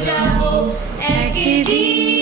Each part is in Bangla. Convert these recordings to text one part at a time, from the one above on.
যাব একদিন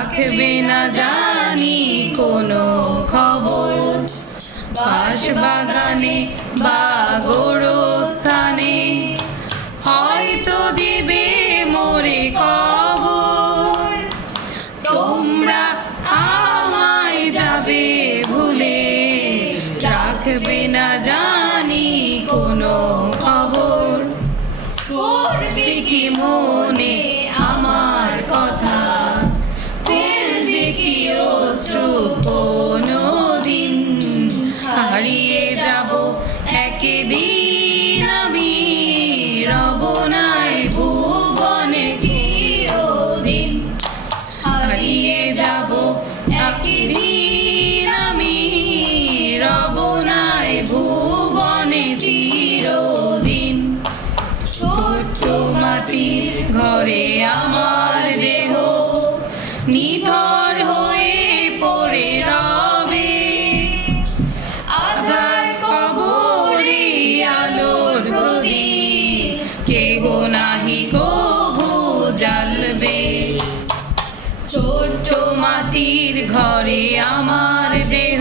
রাখবে না জানি কোনো খবর। বাস বাগানে বা গোরস্থানে হয়তো দিবে মোরে কবর। তোমরা আমায় যাবে ভুলে রাখবে না জানি কোনো খবর। করবে কি মনে একদিন দেহ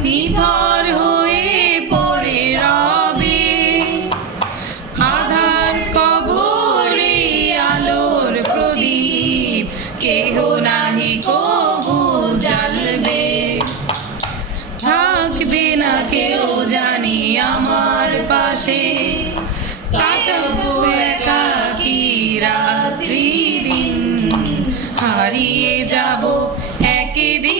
নিথর হয়ে পড়ে রবে। আধার কবরে আলোর প্রদীপ, কেহ নাহি কবু জ্বালবে। থাকবে না কেউ জানি আমার পাশে। কাটাবো একাকি রাত্রি দিন হারিয়ে যাব একদিন।